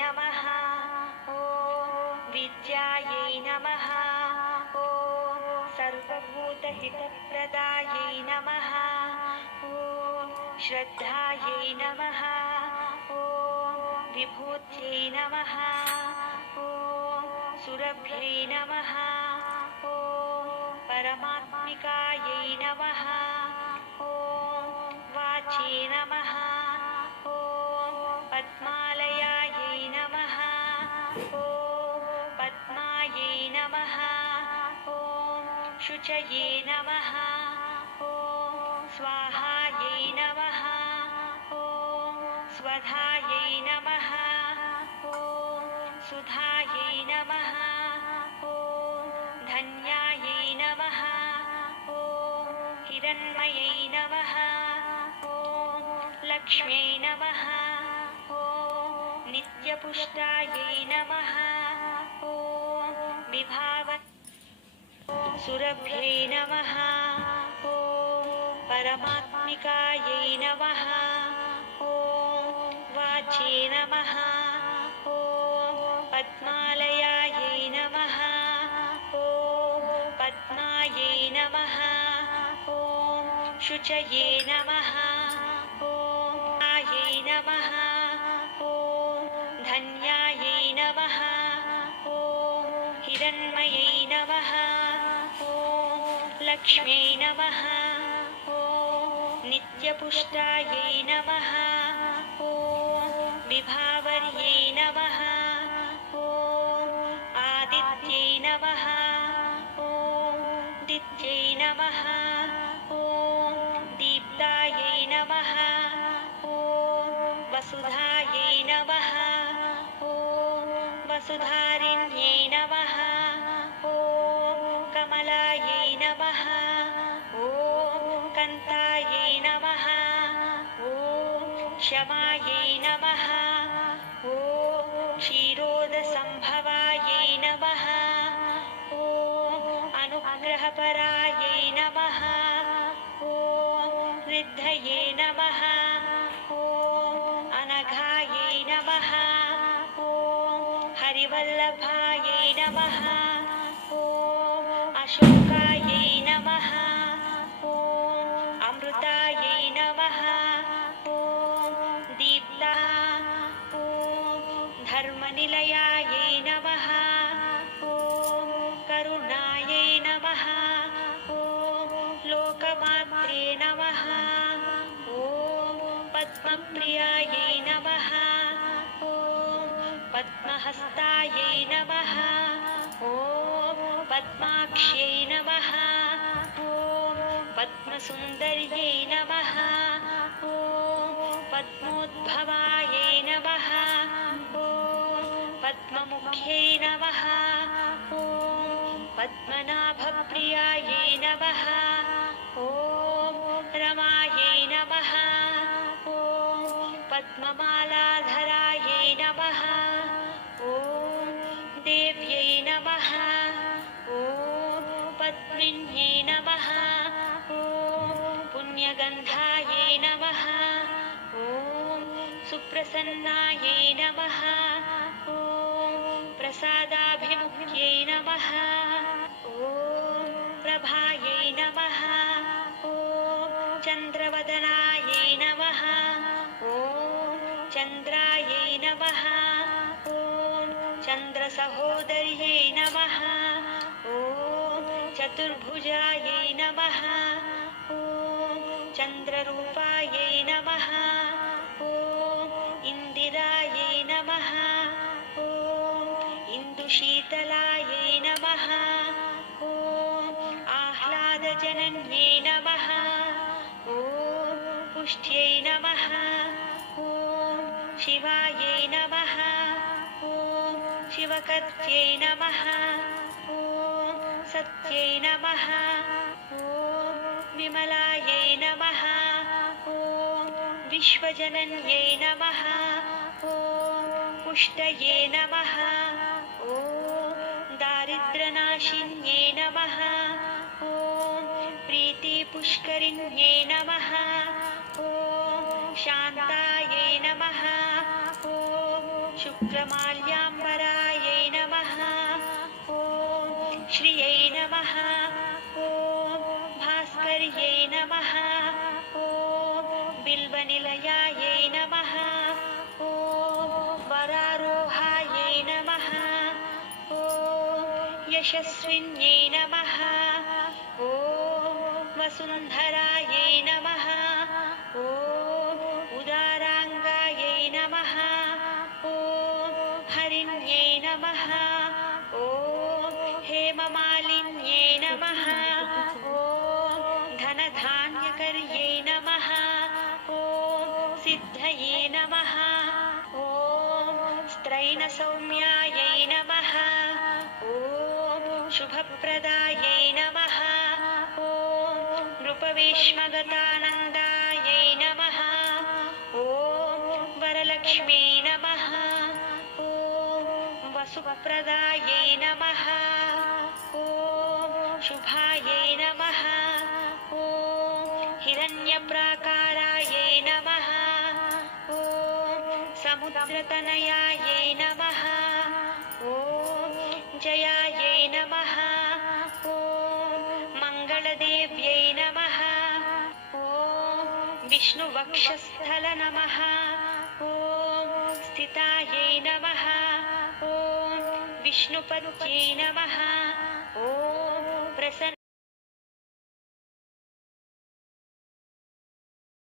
नमः। ॐ विद्यायै नमः। ॐ सर्वभूतहितप्रदायै नमः। ॐ श्रद्धायै नमः। ॐ विभूत्यै नमः। ॐ सुरभ्यै नमः। ॐ परमात्मिकायै नमः। ॐ वाच्यै नमः। ॐ पद्मालयायै नमः। ॐ पद्मायै नमः। ॐ शुचये नमः। ॐ स्वाहायै नमः। ॐ स्वधायै नमः। ॐ सुधायै नमः। ॐ धन्यायै नमः। ॐ हिरण्मयै नमः। ॐ लक्ष्म्यै नमः। ॐ नित्यपुष्टायै नमः। ॐ सुरभ्यै नमः। ॐ परमात्मिकायै नमः। ॐ वाच्यै नमः। ॐ पद्मालयायै नमः। ॐ पद्मायै नमः। ॐ शुचये नमः। ॐ आयै नमः। ॐ धन्यायै नमः। ॐ हिरण्मयै नमः। ॐ लक्ष्म्यै नमः। ॐ नित्यपुष्टायै नमः। ॐ विभावर्यै नमः। ॐ आदित्यै नमः। ॐ दित्यै नमः। ॐ दीप्तायै नमः। ॐ वसुधायै नमः। ॐ वसुधारिण्यै नमः। ॐ कमलायै नमः। ॐ कान्तायै नमः। ॐ क्षमायै नमः। ॐ क्षीरोदसम्भवायै नमः। ॐ अनुग्रहपरायै नमः। ॐ ऋद्धये नमः। ॐ अनघायै नमः। ॐ हरिवल्लभायै नमः। ॐ अशोकायै नमः। ॐ अमृतायै नमः। ॐ दीप्ता ॐ धर्मनिलयायै नमः। ॐ करुणायै नमः। ॐ लोकमात्रे नमः। ॐ पद्मप्रियायै नमः। ॐ पद्महस्तायै नमः। ॐ पद्माक्ष्यै नमः। ॐ पद्मसुन्दर्यै नमः। ॐ पद्मोद्भवायै नमः। ॐ पद्ममुख्यै नमः। ॐ पद्मनाभप्रियायै नमः। ॐ रमायै नमः। ॐ पद्ममालाधरायै नमः। ॐ देव्यै नमः। ॐ पद्मिन्यै नमः। ॐ पुण्यगन्धायै नमः। ॐ सुप्रसन्नायै नमः। ॐ प्रसादाभिमुख्यै नमः। ॐ प्रभायै नमः। ॐ चन्द्रवदनायै नमः। ॐ चन्द्रायै नमः। ॐ चन्द्रसहोदर्यै नमः। ॐ चतुर्भुजायै नमः। ॐ चन्द्ररूपायै नमः। ॐ इन्दिरायै नमः। ॐ इन्दुशीतलायै नमः। ॐ आह्लादजनन्यै नमः। ॐ पुष्ट्यै नमः। ॐ शिवायै नमः। ॐ शिवकर्त्यै नमः। ॐ सत्यै नमः। ॐ विमलायै नमः। ॐ विश्वजनन्यै नमः। ॐ पुष्टये नमः। ॐ दारिद्र्यनाशिन्यै नमः। ॐ प्रीतिपुष्करिण्यै नमः। ॐ शान्तायै नमः। ॐ शुक्र श्रियै नमः ॐ भास्कर्यै नमः ॐ बिल्वनिलयायै नमः ॐ वरारोहायै नमः ॐ यशस्विन्यै नमः ॐ वसुन्धरायै नमः ॐ उदाराङ्गायै नमः ॐ हरिण्यै नमः ॐ हेममालिन्यै नमः ॐ धनधान्यकर्यै नमः ॐ सिद्धये नमः ॐ स्त्रैणसौम्यायै नमः ॐ शुभप्रदायै नमः ॐ नृपवेश्मगतानन्दायै नमः ॐ वरलक्ष्मी नमः ॐ वसुप्रदायै नमः ॐ शुभायै नमः ॐ हिरण्यप्राकारायै नमः ॐ समुद्रतनयायै नमः ॐ जयायै नमः ॐ मङ्गलदेव्यै नमः ॐ विष्णुवक्षस्थल नमः ॐ स्थितायै नमः ॐ विष्णुपत्यै नमः ॐ प्रसन्न